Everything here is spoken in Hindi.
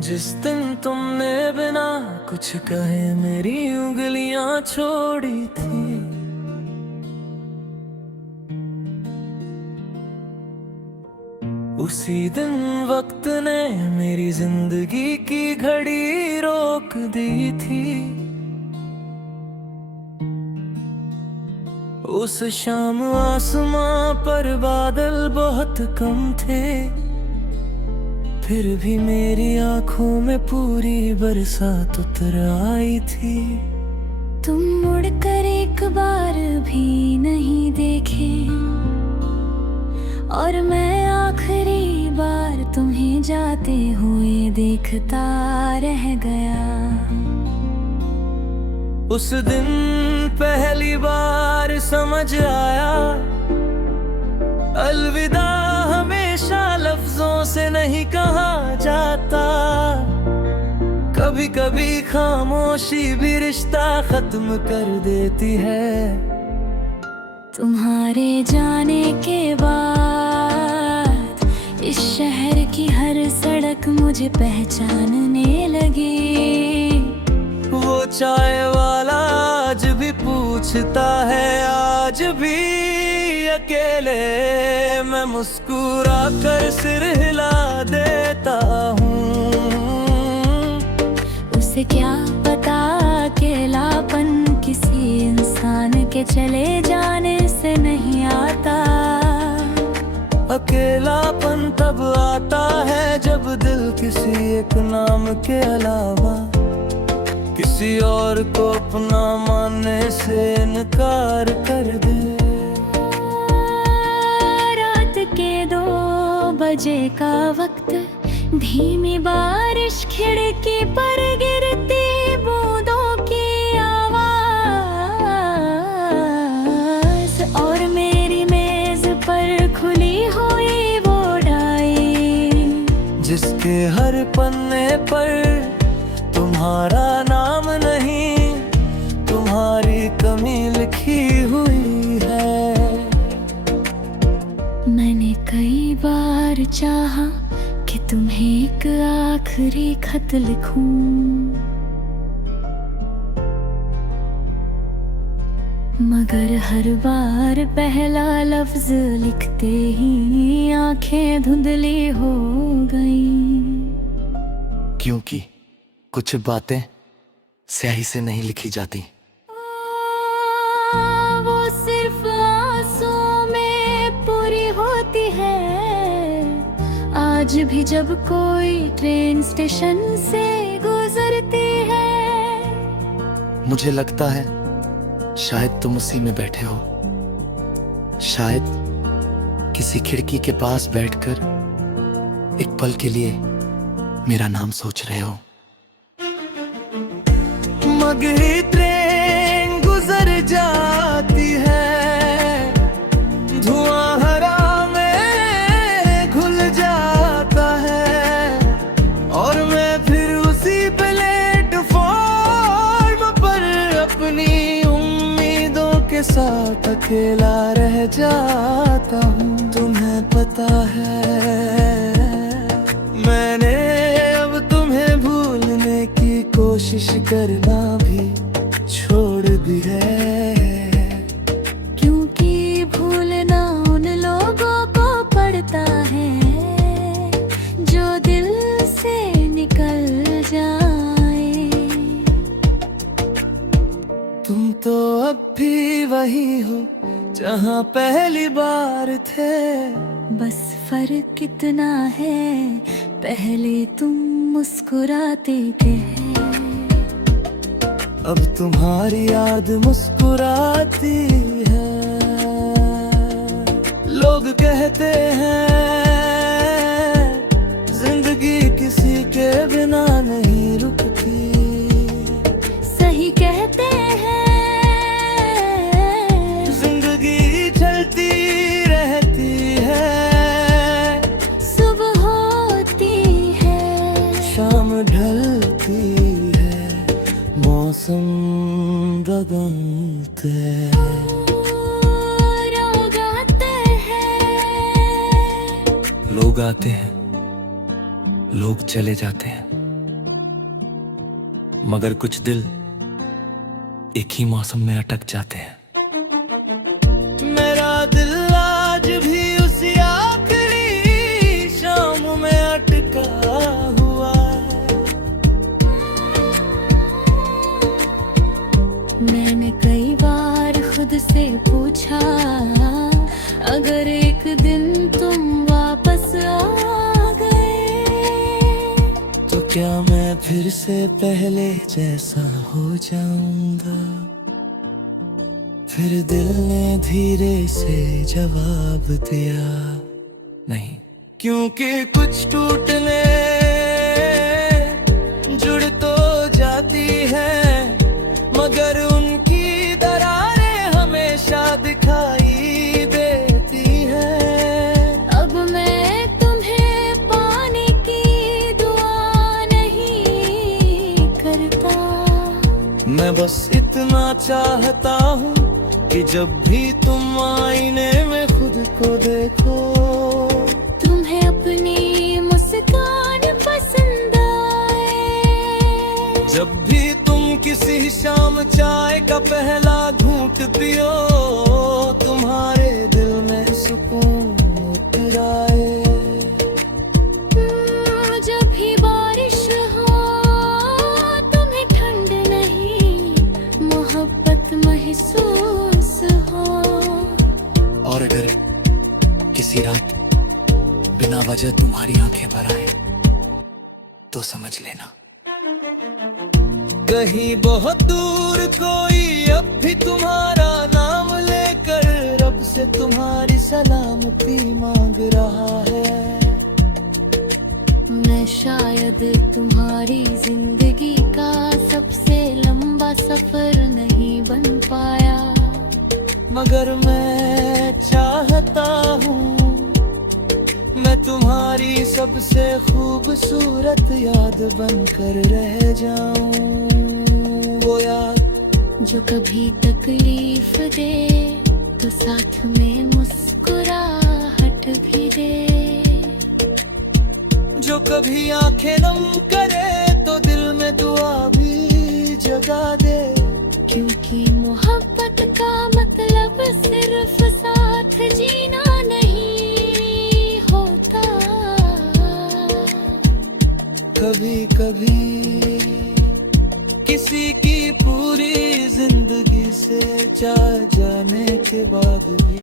जिस दिन तुमने बिना कुछ कहे मेरी उंगलियां छोड़ी थी, उसी दिन वक्त ने मेरी जिंदगी की घड़ी रोक दी थी। उस शाम आसमां पर बादल बहुत कम थे, फिर भी मेरी आंखों में पूरी बरसात उतर आई थी। तुम मुड़कर एक बार भी नहीं देखे और मैं आखिरी बार तुम्हें जाते हुए देखता रह गया। उस दिन पहली बार समझ आया, अलविदा हमेशा लफ्जों से नहीं कहा जाता। कभी कभी खामोशी भी रिश्ता खत्म कर देती है। तुम्हारे जाने के बाद इस शहर की हर सड़क मुझे पहचानने लगी। वो चाय वाला आज भी पूछता है, आज भी अकेले मैं मुस्कुरा कर सिर हिला देता हूँ। उसे क्या पता अकेलापन किसी इंसान के चले जाने से नहीं आता। अकेलापन तब आता है जब दिल किसी एक नाम के अलावा किसी और को अपना मानने से इनकार कर दे। रात के 2 बजे का वक्त, धीमी बारिश, खिड़की पर गिरती बूंदों की आवाज और मेरी मेज पर खुली हुई वो डायरी, जिसके हर पन्ने पर तुम्हारा नाम नहीं, तुम्हारी कमी लिखी हुई है। मैंने कई बार चाहा कि तुम्हें एक आखिरी खत लिखूं, मगर हर बार पहला लफ्ज लिखते ही आंखें धुंधली हो गईं। क्योंकि कुछ बातें स्याही से नहीं लिखी जाती। वो सिर्फ आंसुओं में पूरी होती है। आज भी जब कोई ट्रेन स्टेशन से गुजरती है, मुझे लगता है शायद तुम उसी में बैठे हो, शायद किसी खिड़की के पास बैठकर एक पल के लिए मेरा नाम सोच रहे हो। मगही ट्रेन गुजर जाती है, धुआं हरा में घुल जाता है और मैं फिर उसी प्लेटफॉर्म पर अपनी उम्मीदों के साथ अकेला रह जाता हूँ। तुम्हें पता है मैंने अब तुम्हें भूलने की कोशिश करना भी छोड़ दी है, क्योंकि भूलना उन लोगों को पड़ता है जो दिल से निकल जाए। तुम तो अब भी वही हो जहाँ पहली बार थे। बस फर्क इतना है, पहले तुम मुस्कुराते थे, अब तुम्हारी याद मुस्कुराती है। लोग कहते हैं जिंदगी किसी के बिना नहीं रुकती, सही कहते हैं। जिंदगी चलती रहती है, सुबह होती है, शाम ढलती है, मौसम बदलते हैं। लोग आते हैं, लोग आते हैं, लोग चले जाते हैं, मगर कुछ दिल एक ही मौसम में अटक जाते हैं। मेरा दिल आज भी उसी आखिरी शाम में अटका हुआ है। मैंने कई बार खुद से पूछा, अगर एक दिन तुम वापस आ गए तो क्या मैं फिर से पहले जैसा हो जाऊंगा? फिर दिल ने धीरे से जवाब दिया, नहीं, क्योंकि कुछ टूटने जुड़ तो जाती है, मगर उनकी दरारें हमेशा दिखाई देती है। अब मैं तुम्हें पाने की दुआ नहीं करता, मैं बस इतना चाहता हूँ कि जब भी तुम आईने में खुद को देखो, तुम्हें अपनी मुस्कान पसंद आए। जब भी तुम किसी शाम चाय का पहला घूंट पियो, तुम्हारे दिल में सुकून उतर आए। जब भी बारिश हो तुम्हें ठंड नहीं, मोहब्बत महसूस हो। और अगर किसी रात बिना वजह तुम्हारी आंखें भर आए तो समझ लेना कहीं बहुत दूर कोई अब भी तुम्हारा नाम लेकर रब से तुम्हारी सलामती मांग रहा है। मैं शायद तुम्हारी जिंदगी का सबसे लंबा सफर नहीं बन पाया, मगर मैं चाहता हूँ मैं तुम्हारी सबसे खूबसूरत याद बनकर रह जाऊं। वो याद जो कभी तकलीफ दे तो साथ में मुस्कुराहट भी दे, जो कभी आंखें नम करे तो दिल में दुआ भी जगा दे। क्योंकि मोहब्बत का मतलब सिर्फ साथ जीना नहीं होता। कभी कभी किसी की पूरी जिंदगी से चाह जाने के बाद भी